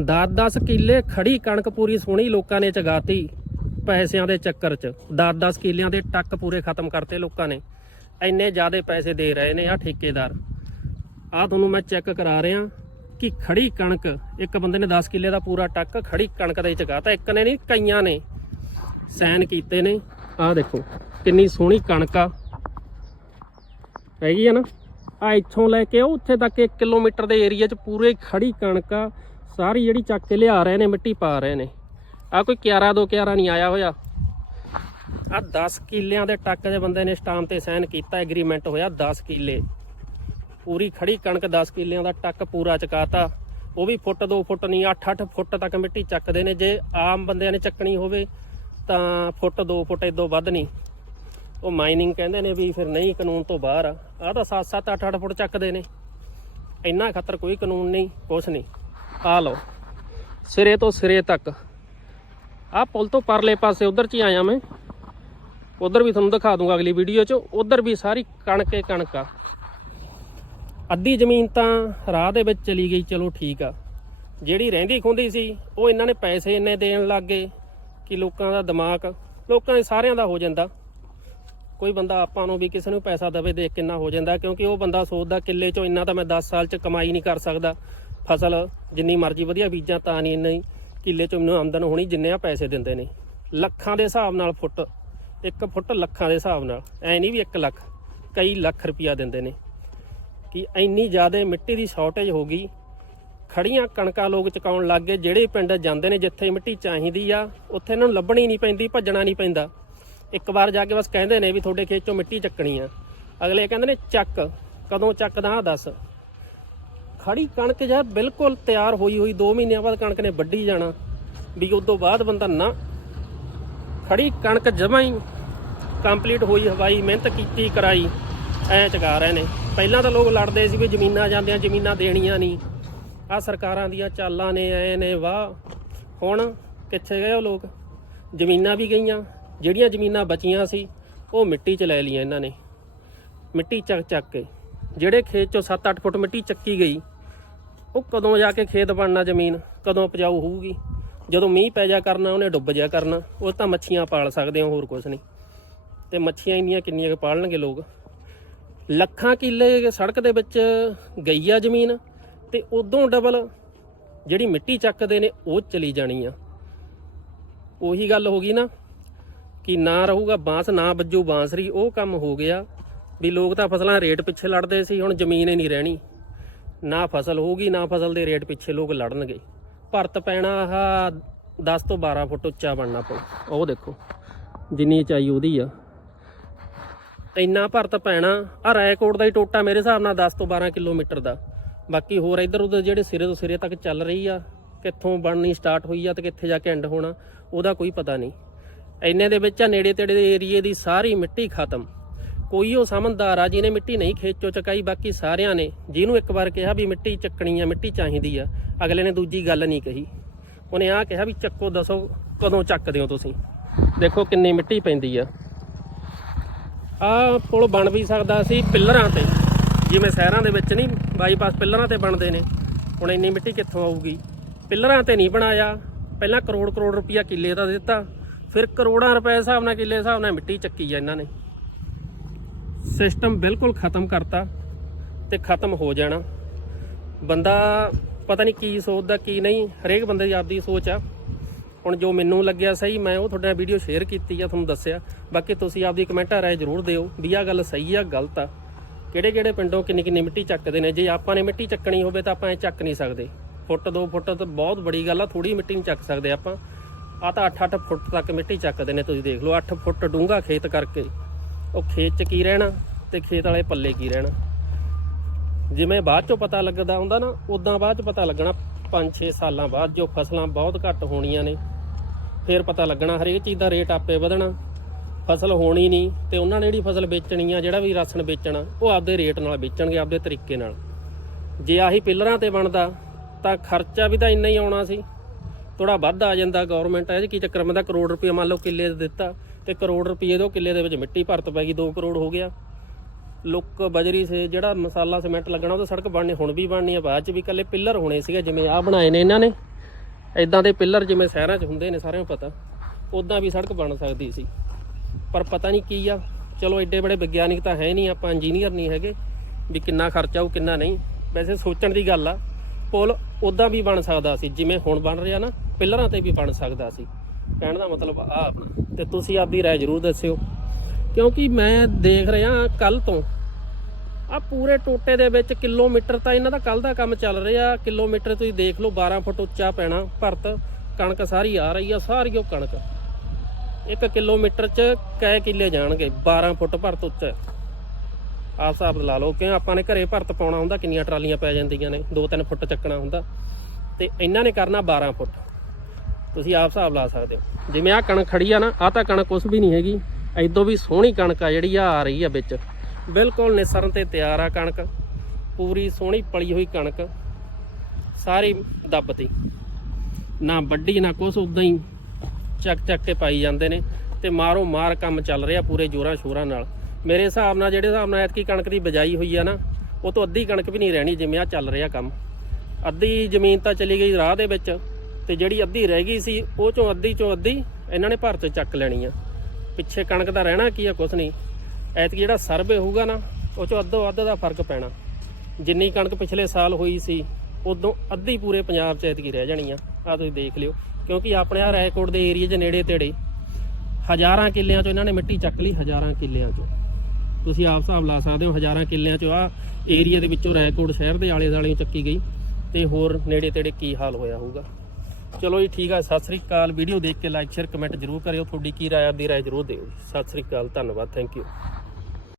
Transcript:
10-10 ਕਿੱਲੇ ਖੜੀ ਕਣਕ ਪੂਰੀ ਸੋਹਣੀ ਲੋਕਾਂ ਨੇ ਚਗਾਤੀ ਪੈਸਿਆਂ ਦੇ ਚੱਕਰ 'ਚ। 10-10 ਕਿੱਲਿਆਂ ਦੇ ਟੱਕ ਪੂਰੇ ਖਤਮ ਕਰਤੇ ਲੋਕਾਂ ਨੇ। ਇੰਨੇ ਜ਼ਿਆਦੇ ਪੈਸੇ ਦੇ ਰਹੇ ਨੇ ਆ ਠੇਕੇਦਾਰ। ਆ ਤੁਹਾਨੂੰ ਮੈਂ ਚੈੱਕ ਕਰਾ ਰਿਹਾ ਕਿ ਖੜੀ ਕਣਕ, ਇੱਕ ਬੰਦੇ ਨੇ 10 ਕਿੱਲੇ ਦਾ ਪੂਰਾ ਟੱਕ ਖੜੀ ਕਣਕ ਦੇ ਚਗਾਤਾ। ਇੱਕ ਨੇ ਨਹੀਂ, ਕਈਆਂ ਨੇ ਸਾਈਨ ਕੀਤੇ ਨੇ। ਆਹ ਦੇਖੋ, ਕਿੰਨੀ ਸੋਹਣੀ ਕਣਕ ਆ। ਹੈਗੀ ਆ ਨਾ? ਆ ਇੱਥੋਂ ਲੈ ਕੇ, ਉਹ ਉੱਥੇ ਤੱਕ 1 ਕਿਲੋਮੀਟਰ ਦੇ ਏਰੀਆ 'ਚ ਪੂਰੇ ਖੜੀ ਕਣਕ ਆ। ਸਾਰੀ ਜਿਹੜੀ ਚੱਕ ਕੇ ਲਿਆ ਰਹੇ ਨੇ, ਮਿੱਟੀ ਪਾ ਰਹੇ ਨੇ। ਆ ਕੋਈ 11 ਦੋ 11 ਨਹੀਂ ਆਇਆ ਹੋਇਆ। ਆ 10 ਕਿੱਲਿਆਂ ਦੇ ਟੱਕ ਦੇ ਬੰਦੇ ਨੇ ਸਟਾਮ ਤੇ ਸਾਈਨ ਕੀਤਾ ਐਗਰੀਮੈਂਟ ਹੋਇਆ 10 ਕਿੱਲੇ। ਪੂਰੀ ਖੜੀ ਕਣਕ 10 ਕਿੱਲਿਆਂ ਦਾ ਟੱਕ ਪੂਰਾ ਚਕਾਤਾ। ਉਹ ਵੀ ਫੁੱਟ 2 ਫੁੱਟ ਨਹੀਂ 8-8 ਫੁੱਟ ਤੱਕ ਮਿੱਟੀ ਚੱਕਦੇ ਨੇ। ਜੇ ਆਮ ਬੰਦਿਆਂ ਨੇ ਚੱਕਣੀ ਹੋਵੇ, ਤਾਂ ਫੁੱਟ 2 ਫੁੱਟ ਇਦੋਂ ਵੱਧ ਨਹੀਂ। ਉਹ ਮਾਈਨਿੰਗ ਕਹਿੰਦੇ ਨੇ ਵੀ ਫਿਰ ਨਹੀਂ, ਕਾਨੂੰਨ ਤੋਂ ਬਾਹਰ ਆ। ਆਹ ਤਾਂ 7-7 8-8 ਫੁੱਟ ਚੱਕਦੇ ਨੇ। ਇੰਨਾ ਖਤਰ ਕੋਈ ਕਾਨੂੰਨ ਨਹੀਂ, ਕੁਛ ਨਹੀਂ। ਆ ਲਓ। ਸਿਰੇ ਤੋਂ ਸਿਰੇ ਤੱਕ। ਆਹ ਪੁਲ ਤੋਂ ਪਰਲੇ ਪਾਸੇ ਉਧਰ ਚ ਹੀ ਆਇਆ ਮੈਂ। ਉਧਰ ਵੀ ਤੁਹਾਨੂੰ ਦਿਖਾ ਦੂੰਗਾ ਅਗਲੀ ਵੀਡੀਓ 'ਚ। ਉਧਰ ਵੀ ਸਾਰੀ ਕਣਕ ਕਣਕ ਆ। ਅੱਧੀ ਜ਼ਮੀਨ ਤਾਂ ਰਾਹ ਦੇ ਵਿੱਚ ਚਲੀ ਗਈ, ਚਲੋ ਠੀਕ ਆ। ਜਿਹੜੀ ਰਹਿੰਦੀ ਖੁੰਦੀ ਸੀ, ਉਹ ਇਹਨਾਂ ਨੇ ਪੈਸੇ ਇੰਨੇ ਦੇਣ ਲੱਗ ਗਏ ਕਿ ਲੋਕਾਂ ਦਾ ਦਿਮਾਗ, ਲੋਕਾਂ ਦੇ ਸਾਰਿਆਂ ਦਾ ਹੋ ਜਾਂਦਾ। ਕੋਈ ਬੰਦਾ ਆਪਾਂ ਨੂੰ ਵੀ ਕਿਸੇ ਨੂੰ ਪੈਸਾ ਦੇਵੇ, ਦੇਖ ਕਿੰਨਾ ਹੋ ਜਾਂਦਾ, ਕਿਉਂਕਿ ਉਹ ਬੰਦਾ ਸੋਚਦਾ ਕਿੱਲੇ 'ਚੋਂ ਇੰਨਾ ਤਾਂ ਮੈਂ 10 ਸਾਲ 'ਚ ਕਮਾਈ ਨਹੀਂ ਕਰ ਸਕਦਾ। ਫਸਲ ਜਿੰਨੀ ਮਰਜ਼ੀ ਵਧੀਆ ਬੀਜਾਂ, ਤਾਂ ਨਹੀਂ ਇੰਨੀ ਕਿੱਲੇ 'ਚੋਂ ਮੈਨੂੰ ਆਮਦਨ ਹੋਣੀ ਜਿੰਨੇ ਆ ਪੈਸੇ ਦਿੰਦੇ ਨੇ। ਲੱਖਾਂ ਦੇ ਹਿਸਾਬ ਨਾਲ ਫੁੱਟ, ਇੱਕ ਫੁੱਟ ਲੱਖਾਂ ਦੇ ਹਿਸਾਬ ਨਾਲ, ਐ ਨਹੀਂ ਵੀ 1 ਲੱਖ, ਕਈ ਲੱਖ ਰੁਪਇਆ ਦਿੰਦੇ ਨੇ। ਕਿ ਇੰਨੀ ਜ਼ਿਆਦਾ ਮਿੱਟੀ ਦੀ ਸ਼ਾਰਟੇਜ ਹੋ ਗਈ ਖੜੀਆਂ ਕਣਕਾਂ ਲੋਕ ਚਕਾਉਣ ਲੱਗ ਗਏ, ਜਿਹੜੇ ਪਿੰਡ ਜਾਂਦੇ ਨੇ ਜਿੱਥੇ ਮਿੱਟੀ ਚਾਹੀਦੀ ਆ, ਉੱਥੇ ਇਹਨਾਂ ਨੂੰ ਲੱਭਣੀ ਨਹੀਂ ਪੈਂਦੀ, ਭੱਜਣਾ ਨਹੀਂ ਪੈਂਦਾ। ਇੱਕ ਵਾਰ ਜਾ ਕੇ ਬਸ ਕਹਿੰਦੇ ਨੇ ਵੀ ਤੁਹਾਡੇ ਖੇਤ ਚੋਂ ਮਿੱਟੀ ਚੱਕਣੀ ਆ। ਅਗਲੇ ਕਹਿੰਦੇ ਨੇ, ਚੱਕ, ਕਦੋਂ ਚੱਕਦਾ ਦੱਸ। ਖੜੀ ਕਣਕ ਜਾਂ ਬਿਲਕੁਲ ਤਿਆਰ ਹੋਈ ਹੋਈ 2 ਮਹੀਨਿਆਂ ਬਾਅਦ ਕਣਕ ਨੇ ਵੱਢੀ ਜਾਣਾ, ਵੀ ਉਸ ਤੋਂ ਬਾਅਦ ਬੰਦਾ ਨਾ ਖੜੀ ਕਣਕ ਜਮਾਂ ਹੀ ਕੰਪਲੀਟ ਹੋਈ, ਹਵਾਈ ਮਿਹਨਤ ਕੀਤੀ, ਕਰਾਈ, ਐ ਚਗਾ ਰਹੇ ਨੇ। ਪਹਿਲਾਂ ਤਾਂ ਲੋਕ ਲੜਦੇ ਸੀ ਵੀ ਜ਼ਮੀਨਾਂ ਜਾਂਦੀਆਂ ਜ਼ਮੀਨਾਂ ਦੇਣੀਆਂ ਨਹੀਂ। ਆ ਸਰਕਾਰਾਂ ਦੀਆਂ ਚਾਲਾਂ ਨੇ, ਐ ਨੇ, ਵਾਹ। ਹੁਣ ਕਿੱਥੇ ਗਏ ਉਹ ਲੋਕ? ਜ਼ਮੀਨਾਂ ਵੀ ਗਈਆਂ, ਜਿਹੜੀਆਂ ਜ਼ਮੀਨਾਂ ਬਚੀਆਂ ਸੀ, ਉਹ ਮਿੱਟੀ 'ਚ ਲੈ ਲਈਆਂ ਇਹਨਾਂ ਨੇ। ਮਿੱਟੀ ਚੱਕ ਚੱਕ ਕੇ, ਜਿਹੜੇ ਖੇਤ 'ਚੋਂ 7-8 ਫੁੱਟ ਮਿੱਟੀ ਚੱਕੀ ਗਈ ਉਹ ਕਦੋਂ ਜਾ ਕੇ ਖੇਤ ਬਣਨਾ ਜ਼ਮੀਨ? ਕਦੋਂ ਉਪਜਾਊ ਹੋਊਗੀ? ਜਦੋਂ ਮੀਂਹ ਪੈ ਜਾ ਕਰਨਾ, ਉਹਨੇ ਡੁੱਬ ਜਾ ਕਰਨਾ, ਉਹ ਤਾਂ ਮੱਛੀਆਂ ਪਾਲ ਸਕਦੇ ਹੋ ਹੋਰ ਕੁਝ ਨਹੀਂ। ਤੇ ਮੱਛੀਆਂ ਇੰਨੀਆਂ ਕਿੰਨੀਆਂ ਕੁ ਪਾਲਣਗੇ ਲੋਕ? ਲੱਖਾਂ ਕਿੱਲੇ ਸੜਕ ਦੇ ਵਿੱਚ ਗਈ ਆ ਜ਼ਮੀਨ, ਤੇ ਉਦੋਂ ਡਬਲ ਜਿਹੜੀ ਮਿੱਟੀ ਚੱਕਦੇ ਨੇ, ਉਹ ਚਲੀ ਜਾਣੀ ਆ। ਉਹੀ ਗੱਲ ਹੋ ਗਈ ਨਾ, ਕਿ ਨਾ ਰਹੂਗਾ ਬਾਂਸ, ਨਾ ਵੱਜੂ ਬਾਂਸਰੀ, ਉਹ ਕੰਮ ਹੋ ਗਿਆ ਵੀ ਲੋਕ ਤਾਂ ਫਸਲਾਂ ਰੇਟ ਪਿੱਛੇ ਲੜਦੇ ਸੀ, ਹੁਣ ਜ਼ਮੀਨ ਹੀ ਨਹੀਂ ਰਹਿਣੀ। ਨਾ ਫਸਲ ਹੋਊਗੀ, ਨਾ ਫਸਲ ਦੇ ਰੇਟ ਪਿੱਛੇ ਲੋਕ ਲੜਨਗੇ। ਭਰਤ ਪੈਣਾ ਆਹ 10 ਤੋਂ 12 ਫੁੱਟ ਉੱਚਾ ਬਣਨਾ ਪਊ। ਉਹ ਦੇਖੋ, ਜਿੰਨੀ ਉਚਾਈ ਉਹਦੀ ਆ। ਇੰਨਾ ਭਰਤ ਪੈਣਾ, ਆ ਰਾਏਕੋਟ ਦਾ ਹੀ ਟੋਟਾ ਮੇਰੇ ਹਿਸਾਬ ਨਾਲ 10 ਤੋਂ 12 ਕਿਲੋਮੀਟਰ ਦਾ। ਬਾਕੀ ਹੋਰ ਇੱਧਰ ਉੱਧਰ ਜਿਹੜੇ ਸਿਰੇ ਤੋਂ ਸਿਰੇ ਤੱਕ ਚੱਲ ਰਹੀ ਆ, ਕਿੱਥੋਂ ਬਣਨੀ ਸਟਾਰਟ ਹੋਈ ਆ ਤੇ ਕਿੱਥੇ ਜਾ ਕੇ ਐਂਡ ਹੋਣਾ, ਉਹਦਾ ਕੋਈ ਪਤਾ ਨਹੀਂ। ਇੰਨੇ ਦੇ ਵਿੱਚ ਆ ਨੇੜੇ ਤੇੜੇ ਦੇ ਏਰੀਏ ਦੀ ਸਾਰੀ ਮਿੱਟੀ ਖਤਮ। ਕੋਈ ਉਹ ਸਮਝਦਾਰ ਆ ਜਿਹਨੇ ਮਿੱਟੀ ਨਹੀਂ ਖੇਚੋ ਚਕਾਈ, ਬਾਕੀ ਸਾਰਿਆਂ ਨੇ, ਜਿਹਨੂੰ ਇੱਕ ਵਾਰ ਕਿਹਾ ਵੀ ਮਿੱਟੀ ਚੱਕਣੀ ਆ, ਮਿੱਟੀ ਚਾਹੀਦੀ ਆ, ਅਗਲੇ ਨੇ ਦੂਜੀ ਗੱਲ ਨਹੀਂ ਕਹੀ। ਉਹਨੇ ਆ ਕਿਹਾ ਵੀ ਚੱਕੋ, ਦੱਸੋ ਕਦੋਂ ਚੱਕਦੇ ਹੋ ਤੁਸੀਂ? ਦੇਖੋ ਕਿੰਨੀ ਮਿੱਟੀ ਪੈਂਦੀ ਆ। ਆ ਪੁਲ ਬਣ ਵੀ ਸਕਦਾ ਸੀ ਪਿੱਲਰਾਂ ਤੇ, ਜਿਵੇਂ ਸ਼ਹਿਰਾਂ ਦੇ ਵਿੱਚ ਨਹੀਂ, ਬਾਈਪਾਸ ਪਿੱਲਰਾਂ ਤੇ ਬਣਦੇ ਨੇ। ਹੁਣ ਇੰਨੀ ਮਿੱਟੀ ਕਿੱਥੋਂ ਆਊਗੀ? ਪਿੱਲਰਾਂ ਤੇ ਨਹੀਂ ਬਣਾਇਆ। ਪਹਿਲਾਂ ਕਰੋੜ ਕਰੋੜ ਰੁਪਈਆ ਕਿੱਲੇ ਦਾ ਦਿੱਤਾ। ਫਿਰ ਕਰੋੜਾਂ ਰੁਪਏ ਹਿਸਾਬ ਨਾਲ, ਕਿੱਲੇ ਹਿਸਾਬ ਨਾਲ ਮਿੱਟੀ ਚੱਕੀ ਆ ਇਹਨਾਂ ਨੇ। ਸਿਸਟਮ ਬਿਲਕੁਲ ਖਤਮ ਕਰਤਾ ਤੇ ਖਤਮ ਹੋ ਜਾਣਾ। ਬੰਦਾ ਪਤਾ ਨਹੀਂ ਕੀ ਸੋਚਦਾ, ਕੀ ਨਹੀਂ। ਹਰੇਕ ਬੰਦੇ ਦੀ ਆਪਦੀ ਸੋਚ ਆ। ਹੁਣ ਜੋ ਮੈਨੂੰ ਲੱਗਿਆ ਸਹੀ, ਮੈਂ ਉਹ ਤੁਹਾਡੇ ਨਾਲ ਵੀਡੀਓ ਸ਼ੇਅਰ ਕੀਤੀ ਆ, ਤੁਹਾਨੂੰ ਦੱਸਿਆ। ਬਾਕੀ ਤੁਸੀਂ ਆਪਦੀ ਕਮੈਂਟਾਂ ਰਾਏ ਜ਼ਰੂਰ ਦਿਓ ਵੀ ਆਹ ਗੱਲ ਸਹੀ ਆ, ਗਲਤ ਆ। ਕਿਹੜੇ ਕਿਹੜੇ ਪਿੰਡੋਂ ਕਿੰਨੀ ਕਿੰਨੀ ਮਿੱਟੀ ਚੱਕਦੇ ਨੇ? ਜੇ ਆਪਾਂ ਨੇ ਮਿੱਟੀ ਚੱਕਣੀ ਹੋਵੇ ਤਾਂ ਆਪਾਂ ਇਹ ਚੱਕ ਨਹੀਂ ਸਕਦੇ। ਫੁੱਟ 2 ਫੁੱਟ ਤਾਂ ਬਹੁਤ ਬੜੀ ਗੱਲ ਆ ਥੋੜੀ ਮਿੱਟੀ ਨਹੀਂ ਚੱਕ ਸਕਦੇ ਆਪਾਂ। ਆ ਤਾਂ 8-8 ਫੁੱਟ ਤੱਕ ਮਿੱਟੀ ਚੱਕਦੇ ਨੇ, ਤੁਸੀਂ ਦੇਖ ਲਓ। 8 ਫੁੱਟ ਡੂੰਘਾ ਖੇਤ ਕਰਕੇ। ਉਹ ਖੇਤ 'ਚ ਕੀ ਰਹਿਣਾ ਤੇ ਖੇਤ ਵਾਲੇ ਪੱਲੇ ਕੀ ਰਹਿਣਾ। ਜਿਵੇਂ ਬਾਅਦ ਚੋਂ ਪਤਾ ਲੱਗਦਾ ਹੁੰਦਾ ਨਾ ਉਦਾਂ ਬਾਅਦ ਚ ਪਤਾ ਲੱਗਣਾ 5-6 ਸਾਲਾਂ ਬਾਅਦ ਜੋ ਫਸਲਾਂ ਬਹੁਤ ਘੱਟ ਹੋਣੀਆਂ ਨੇ, ਫਿਰ ਪਤਾ ਲੱਗਣਾ ਹਰੇਕ ਚੀਜ਼ ਦਾ ਰੇਟ ਆਪੇ ਵਧਣਾ। ਫਸਲ ਹੋਣੀ ਨਹੀਂ ਤੇ ਉਹਨਾਂ ਨੇ ਜਿਹੜੀ ਫਸਲ ਵੇਚਣੀ ਆ, ਜਿਹੜਾ ਵੀ ਰਾਸ਼ਨ ਵੇਚਣਾ, ਉਹ ਆਪਦੇ ਰੇਟ ਨਾਲ ਵੇਚਣਗੇ, ਆਪਦੇ ਤਰੀਕੇ ਨਾਲ। ਜੇ ਆਹੀ ਪਿੱਲਰਾਂ ਤੇ ਬਣਦਾ, ਤਾਂ ਖਰਚਾ ਵੀ ਤਾਂ ਇੰਨਾ ਹੀ ਆਉਣਾ ਸੀ। ਥੋੜਾ ਵੱਧ ਆ ਜਾਂਦਾ ਗਵਰਨਮੈਂਟ ਇਹ 'ਚ ਕੀ ਚੱਕਰ ਬੰਦਾ ਕਰੋੜ ਰੁਪਏ ਮੰਨ ਲਓ ਕਿੱਲੇ ਦਾ ਦਿੱਤਾ। ਤੇ ਕਰੋੜ ਰੁਪਏ ਦੇ ਉਹ ਕਿੱਲੇ ਦੇ ਵਿੱਚ ਮਿੱਟੀ ਭਰਤ ਪੈ ਗਈ 2 ਕਰੋੜ ਹੋ ਗਿਆ। ਲੁੱਕ ਬਜਰੀ ਸੇ, ਜਿਹੜਾ ਮਸਾਲਾ ਸੀਮੈਂਟ ਲੱਗਣਾ, ਉਹ ਤਾਂ ਸੜਕ ਬਣਨੀ, ਹੁਣ ਵੀ ਬਣਨੀ ਆ, ਬਾਅਦ ਚ ਵੀ ਕੱਲੇ ਪਿੱਲਰ ਹੋਣੇ ਸੀਗੇ, ਜਿਵੇਂ ਆਹ ਬਣਾਏ ਨੇ ਇਹਨਾਂ ਨੇ। ਇਦਾਂ ਦੇ ਪਿੱਲਰ ਜਿਵੇਂ ਸ਼ਹਿਰਾਂ 'ਚ ਹੁੰਦੇ ਨੇ, ਸਾਰਿਆਂ ਨੂੰ ਪਤਾ। ਉਦਾਂ ਵੀ ਸੜਕ ਬਣ ਸਕਦੀ ਸੀ। ਪਰ ਪਤਾ ਨਹੀਂ ਕੀ ਆ, ਚਲੋ ਐਡੇ ਬੜੇ ਵਿਗਿਆਨਿਕ ਤਾਂ ਹੈ ਨਹੀਂ, ਆਪਾਂ ਇੰਜੀਨੀਅਰ ਨਹੀਂ ਹੈਗੇ, ਵੀ ਕਿੰਨਾ ਖਰਚਾ ਉਹ ਕਿੰਨਾ ਨਹੀਂ। ਵੈਸੇ ਸੋਚਣ ਦੀ ਗੱਲ ਆ, ਪੁਲ ਉਦਾਂ ਵੀ ਬਣ ਸਕਦਾ ਸੀ, ਜਿਵੇਂ ਹੁਣ ਬਣ ਰਿਹਾ ਨਾ, ਪਿੱਲਰਾਂ ਤੇ ਵੀ ਬਣ ਸਕਦਾ ਸੀ। ਕਹਿਣ ਦਾ ਮਤਲਬ ਆ ਆਪਣਾ। ਤੇ ਤੁਸੀਂ ਆਪਦੀ ਰਾਏ ਜ਼ਰੂਰ ਦੱਸਿਓ। ਕਿਉਂਕਿ ਮੈਂ ਦੇਖ ਰਿਹਾ ਕੱਲ ਤੋਂ ਆ ਪੂਰੇ ਟੋਟੇ ਦੇ ਵਿੱਚ ਕਿਲੋਮੀਟਰ ਤਾਂ ਇਹਨਾਂ ਦਾ ਕੱਲ ਦਾ ਕੰਮ ਚੱਲ ਰਿਹਾ। ਕਿਲੋਮੀਟਰ ਤੁਸੀਂ ਦੇਖ ਲਓ 12 ਫੁੱਟ ਉੱਚਾ ਪੈਣਾ, ਭਰਤ, ਕਣਕ ਸਾਰੀ ਆ ਰਹੀ ਆ, ਸਾਰੀ ਉਹ ਕਣਕ। ਇੱਕ ਕਿਲੋਮੀਟਰ ਚ ਕੈ ਕਿੱਲੇ ਜਾਣਗੇ 12 ਫੁੱਟ ਭਰਤ ਉੱਚਾ। ਆਹ ਹਿਸਾਬ ਲਾ ਲਓ ਕਿ ਆਪਾਂ ਨੇ ਘਰੇ ਭਰਤ ਪਾਉਣਾ ਹੁੰਦਾ, ਕਿੰਨੀਆਂ ਟਰਾਲੀਆਂ ਪੈ ਜਾਂਦੀਆਂ ਨੇ 2-3 ਫੁੱਟ ਚੱਕਣਾ ਹੁੰਦਾ। ਤੇ ਇਹਨਾਂ ਨੇ ਕਰਨਾ 12 ਫੁੱਟ। ਤੁਸੀਂ ਆਪ ਹਿਸਾਬ ਲਾ ਸਕਦੇ ਹੋ। ਜਿਵੇਂ ਆ ਕਣਕ ਖੜੀ ਆ ਨਾ ਆ ਤਾਂ ਕਣਕ ਕੁਛ ਵੀ ਨਹੀਂ ਹੈਗੀ। ਐਦੋਂ ਵੀ ਸੋਹਣੀ ਕਣਕ ਆ ਜਿਹੜੀ ਆ ਆ ਰਹੀ ਆ ਵਿੱਚ। ਬਿਲਕੁਲ ਨਿਸਰਨ ਤੇ ਤਿਆਰ ਆ ਕਣਕ। ਪੂਰੀ ਸੋਹਣੀ ਪਲੀ ਹੋਈ ਕਣਕ। ਸਾਰੀ ਦੱਬਤੀ। ਨਾ ਵੱਡੀ ਨਾ ਕੁਛ ਉਦਾਂ ਹੀ ਚੱਕ ਚੱਕ ਕੇ ਪਾਈ ਜਾਂਦੇ ਨੇ ਤੇ ਮਾਰੋ ਮਾਰ ਕੰਮ ਚੱਲ ਰਿਹਾ ਪੂਰੇ ਜੋਰਾਂ ਸ਼ੋਰਾਂ ਨਾਲ। ਮੇਰੇ ਹਿਸਾਬ ਨਾਲ, ਜਿਹੜੇ ਹਿਸਾਬ ਨਾਲ ਐਤਕੀ ਕਣਕ ਦੀ ਬਜਾਈ ਹੋਈ ਆ ਨਾ, ਉਹ ਤੋਂ ਅੱਧੀ ਕਣਕ ਵੀ ਨਹੀਂ ਰਹਿਣੀ ਜਿਵੇਂ ਆ ਚੱਲ ਰਿਹਾ ਕੰਮ। ਅੱਧੀ ਜ਼ਮੀਨ ਤਾਂ ਚਲੀ ਗਈ ਰਾਹ ਦੇ ਵਿੱਚ। ਤੇ ਜਿਹੜੀ ਅੱਧੀ ਰਹਿ ਗਈ ਸੀ, ਉਹ ਚੋਂ ਅੱਧੀ ਚੋਂ ਅੱਧੀ ਇਹਨਾਂ ਨੇ ਭਰ ਤੋਂ ਚੱਕ ਲੈਣੀ ਆ। ਪਿੱਛੇ ਕਣਕ ਦਾ ਰਹਿਣਾ ਕੀ ਆ, ਕੁਛ ਨਹੀਂ। ਐਤਕੀ ਜਿਹੜਾ ਸਰਵੇ ਹੋਊਗਾ ਨਾ, ਉਹ ਚੋਂ ਅੱਧੋ ਅੱਧ ਦਾ ਫ਼ਰਕ ਪੈਣਾ। ਜਿੰਨੀ ਕਣਕ ਪਿਛਲੇ ਸਾਲ ਹੋਈ ਸੀ, ਉਦੋਂ ਅੱਧੀ ਪੂਰੇ ਪੰਜਾਬ 'ਚ ਐਤਕੀ ਰਹਿ ਜਾਣੀ ਆ। ਆ ਤੁਸੀਂ ਦੇਖ ਲਿਓ, ਕਿਉਂਕਿ ਆਪਣੇ ਆ ਰੈਕੋਰਡ ਦੇ ਏਰੀਆ 'ਚ ਨੇੜੇ ਤੇੜੇ ਹਜ਼ਾਰਾਂ ਕਿੱਲਿਆਂ 'ਚੋਂ ਇਹਨਾਂ ਨੇ ਮਿੱਟੀ ਚੱਕ ਲਈ, ਹਜ਼ਾਰਾਂ ਕਿੱਲਿਆਂ 'ਚੋਂ। ਤੁਸੀਂ ਆਪ ਹਿਸਾਬ ਲਾ ਸਕਦੇ ਹੋ, ਹਜ਼ਾਰਾਂ ਕਿੱਲਿਆਂ 'ਚੋਂ ਆ ਏਰੀਆ ਦੇ ਵਿੱਚੋਂ ਰੈਕੋਰਡ ਸ਼ਹਿਰ ਦੇ ਆਲੇ ਦੁਆਲੇ ਚੱਕੀ ਗਈ ਤੇ ਹੋਰ ਨੇੜੇ ਤੇੜੇ ਕੀ ਹਾਲ ਹੋਇਆ ਹੋਊਗਾ। ਚਲੋ ਜੀ, ਠੀਕ ਆ। ਸਤਿ ਸ੍ਰੀ ਅਕਾਲ। ਵੀਡੀਓ ਦੇਖ ਕੇ ਲਾਈਕ ਸ਼ੇਅਰ ਕਮੈਂਟ ਜਰੂਰ ਕਰਿਓ। ਤੁਹਾਡੀ ਕੀ ਰਾਏ ਆਪਦੀ ਰਾਏ ਜਰੂਰ ਦਿਓ। ਸਤਿ ਸ੍ਰੀ ਅਕਾਲ। ਧੰਨਵਾਦ। Thank you